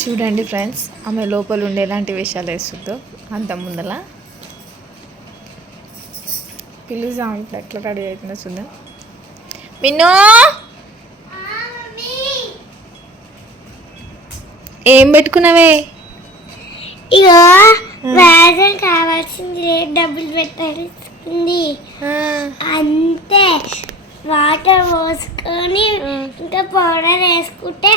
చూడండి ఫ్రెండ్స్, ఆమె లోపల ఉండే ఎలాంటి విషయాలు వేస్తుందో అంత ముందల. ప్లీజ్ ఆమె ఇప్పుడు ఎట్లా రెడీ అవుతుందో చూద్దాం. మిన్నూ, ఏం పెట్టుకున్నావే? ఇక వ్యాజం కావాల్సింది డబ్బులు పెట్టాల్సింది అంతే. వాటర్ పోసుకొని ఇంకా పౌడర్ వేసుకుంటే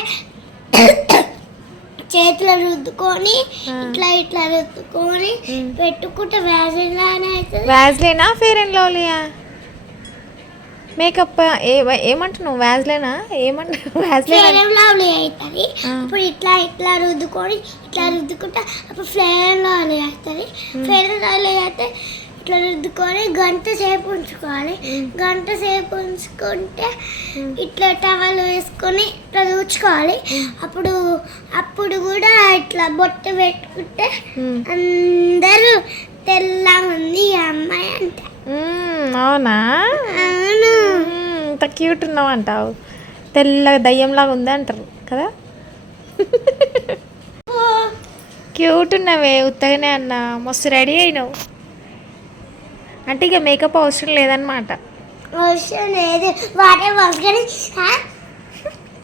చేతిలో రుద్దుకొని ఇట్లా ఇట్లా రుద్దుకొని పెట్టుకుంటే వ్యాజిన్ లానే అవుతుంది. వ్యాజ్లేనా ఫెయిర్ అండ్ లవ్లీయా? మేకప్ ఏమంటున్నావు? వ్యాజ్లేనా ఏమంటావు? ఫెయిర్ అండ్ లవ్లీ అవుతుంది. ఇప్పుడు ఇట్లా ఇట్లా రుద్దుకొని ఇట్లా రుద్దుకుంటే అప్పుడు ఫెయిర్ అండ్ లవ్లీ అవుతుంది. ఫెయిర్ అండ్ లవ్లీ అయితే ఇట్లా రుద్దుకొని గంట సేపు ఉంచుకోవాలి. గంట సేపు ఉంచుకుంటే ఇట్లా టవల్ వేసుకొని ఇట్లా తుడుచుకోవాలి. అప్పుడు కూడా ఇట్లా బొట్టు పెట్టుకుంటే అందరూ తెల్లగా ఉంది ఈ అమ్మాయి అంట. అవునా? అవును. ఇంత క్యూట్ ఉన్నావు అంటావు. తెల్లగా దయ్యంలాగా ఉంది అంటారు కదా. క్యూట్ ఉన్నావే, ఉత్తగానే అన్నా. మస్తు రెడీ అయినావు అంటే ఇక మేకప్ అవసరం లేదన్నమాట. అవసరం లేదు. వాటర్ పోసుకొని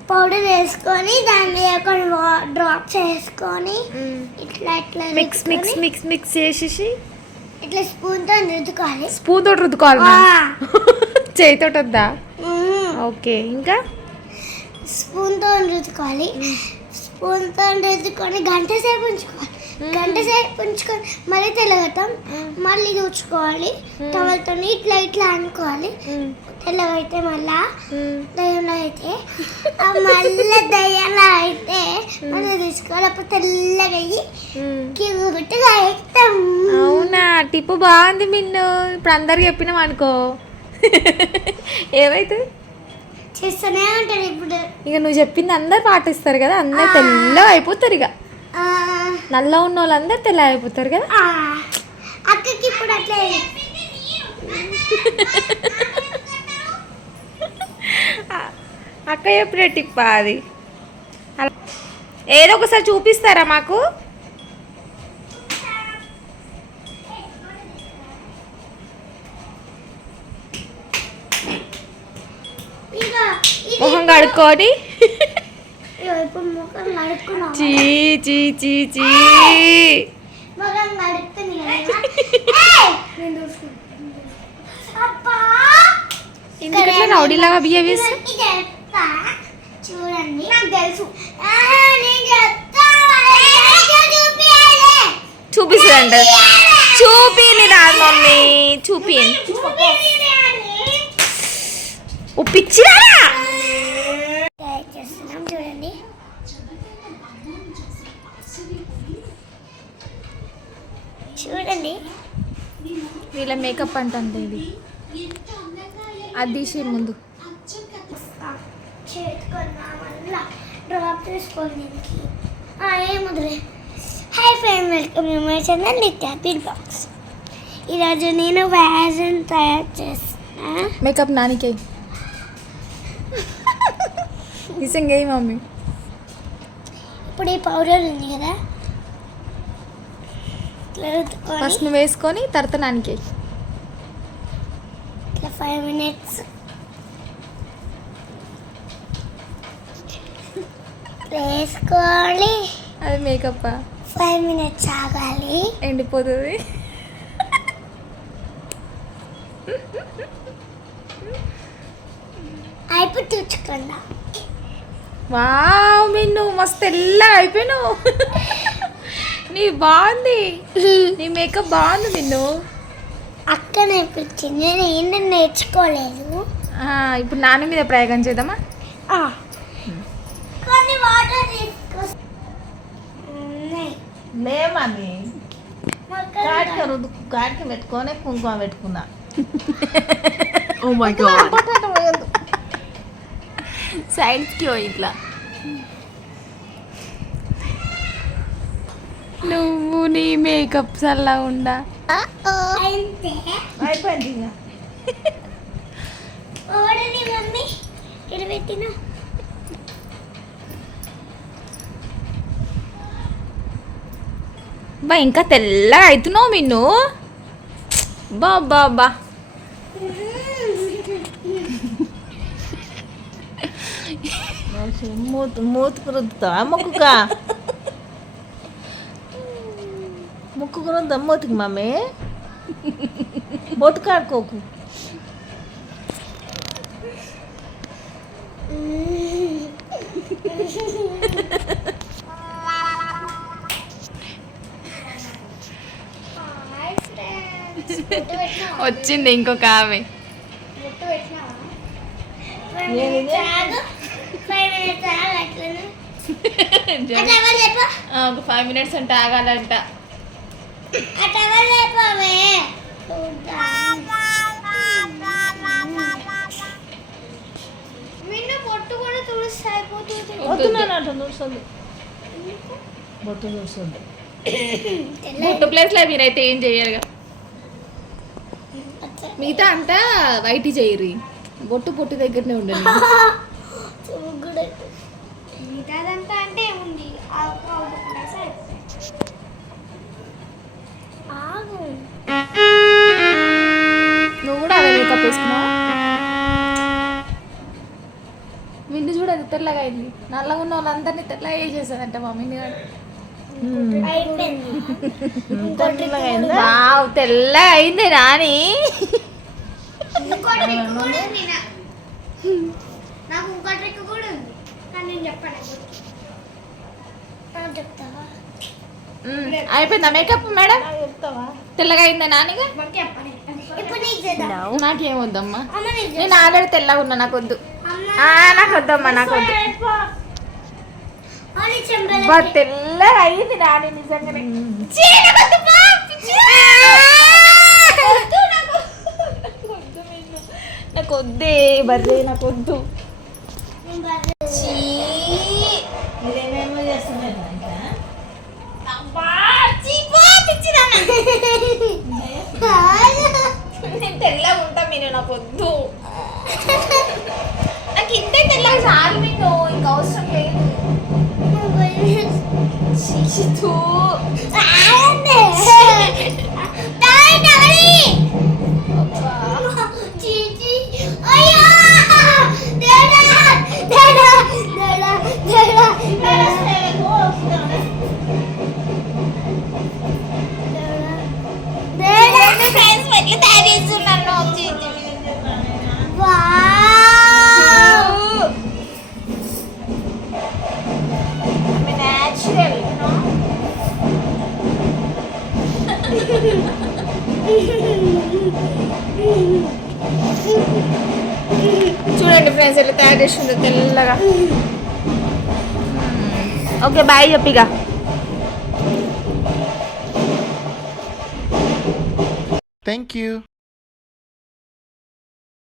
పౌడర్ వేసుకొని దాన్ని కొన్ని డ్రాప్స్ వేసుకొని ఇట్లా ఇట్లా మిక్స్ మిక్స్ మిక్స్ మిక్స్ చేసేసి ఇట్లా స్పూన్తో రుద్దుకోవాలి. స్పూన్ తోటి రుద్దుకోవాలి? చేయితో వద్దా? ఓకే. ఇంకా స్పూన్తో రుద్దుకోవాలి. స్పూన్తో రుద్దుకొని గంట సేపు ఉంచుకోవాలి. గంట సేపు ఉంచుకొని మళ్ళీ తెల్లగతాం మళ్ళీ తుడుచుకోవాలి. టవల్తో ఇట్లా ఇట్లా అనుకోవాలి. తెల్లగా అయితే మళ్ళా దయ్యంలో అయితే మళ్ళీ దయ్యంలో అయితే మళ్ళీ తీసుకోవాలి. అప్పుడు తెల్లగా అయ్యి క్యూట్గా అవుతాం. అవునా? టిప్పు బాగుంది మిన్ను. ఇప్పుడు అందరికి చెప్పినాం అనుకో ఏమైతుంది? చేస్తూనే ఉంటారు. ఇప్పుడు ఇక నువ్వు చెప్పింది అందరు పాటిస్తారు కదా, అందరు తెల్లగా అయిపోతారు. ఇక నల్ల ఉన్న వాళ్ళందరూ తెల్ల అయిపోతారు కదా. అక్కకి ఇప్పుడు అట్లే అక్క ఎప్పుడే టిప్పా అది? ఏదో ఒకసారి చూపిస్తారా మాకు? మొహం కడుక్కొని చీ చీ చీ చీ ఎందుకంటే రౌడీలాగా బిహేవ్ చేస్తా. చూడండి, నాకు తెలుసు. చూపిస్తుందంట. చూపిని రాదు మమ్మీ, చూపి. ఓ పిచ్చిరా. చూడండి, చూడండి వీళ్ళ మేకప్ అంటే ఇది. అది తీసే ముందు డ్రాప్ చేసుకోండి. ఏముందిలే. Hi friend, welcome to my channel నిత్య బిగ్ బాక్స్. ఈరోజు నేను వ్యాజన్ తయారు చేస్తున్నా. మేకప్ నానికే నిజంగా మమ్మీ. ఇప్పుడు ఈ పౌడర్ ఉంది కదా, ఫస్ట్ నువ్వు వేసుకొని తర్వాత నానికే ఇట్లా 5 minutes వేసుకోవాలి. అది మేకప్ 5 minutes ఆగాలి, ఎండిపోతుంది. అయిపోయి తుడుచుకున్నా. వావ్ మిన్ను, మస్తు తెల్లగా అయిపోయినావు. నీ బాగుంది, నీ మేకప్ బాగుంది మిన్ను. అక్క నేర్పించింది, నేను ఏంటని నేర్చుకోలేదు. ఇప్పుడు నాన్న మీద ప్రయోగం చేద్దామా? కొన్ని వాటర్ లేమని గాడికి పెట్టుకొని కుంకుమ పెట్టుకున్నా. ఓ మై గాడ్, సైడ్కి ఇట్లా. నువ్వు నీ మేకప్ సల్లా ఉండా అయిపోయింది. మమ్మీ ఇక్కడ పెట్టిన బా ఇంకా తెల్లగా అవుతున్నావు మిన్ను. బా బా బా మూతుకు రుద్దుతావా ముక్కుగా? ముక్కుకు రుద్దా మూతికి మమ్మీ, బొట్టు కాడుకోకు. వచ్చింది ఇంకొక ఆమె. ఒక 5 minutes అంటే ఆగాలంట. బొట్టు చూస్తుంది. బొట్టు ప్లేస్లో మీరైతే ఏం చెయ్యరుగా. మిగతా అంతా వైట్ చేయరు, బొట్టు పొట్టు దగ్గరనే ఉండండి. మిగతాదంతా అంటే ఏముంది, నువ్వు కూడా అదే మేకప్ వేసుకున్నావా? విండి చూడ అది తెల్లగా అయింది. నల్లగా ఉన్న వాళ్ళందరినీ తెల్లగా వేసేసాదంట మమ్మీని. వావ్, తెల్లగా అయింది రాని. నాకు ఇంకో ట్రిక్ కూడా ఉంది, కానీ నేను చెప్పాను. చెప్తావా? అయిపోయిందా మేకప్ మేడం? చెప్తావా? తెల్లగా అయిందా నానిగా? ఇప్పుడు నీకు చేద్దాం. నాకేమొద్దమ్మా, అమ్మ నీకు నేను ఆల్రెడీ తెల్లగా ఉన్నా, నాకు వద్దు. నాకు వద్దమ్మా, నాకు వద్దు. బా తెల్లగా అయింది నాని నిజంగానే. నాకు వద్దే బర్రే, నాకు వద్దు. మీరేమేమో చేస్తున్నారు ఇంకా? నేను తెల్లగా ఉంటా మీరు, నాకు వద్దు. నాకు ఇంతే తెల్లగా చాలు మీకు, ఇంకా అవసరం లేదు. చీచూ. చూడండి ఫ్రెండ్స్ ఎట్లా తయారు చేస్తుందో తెల్లగా. ఓకే బాయ్ చెప్పిగా. Thank you.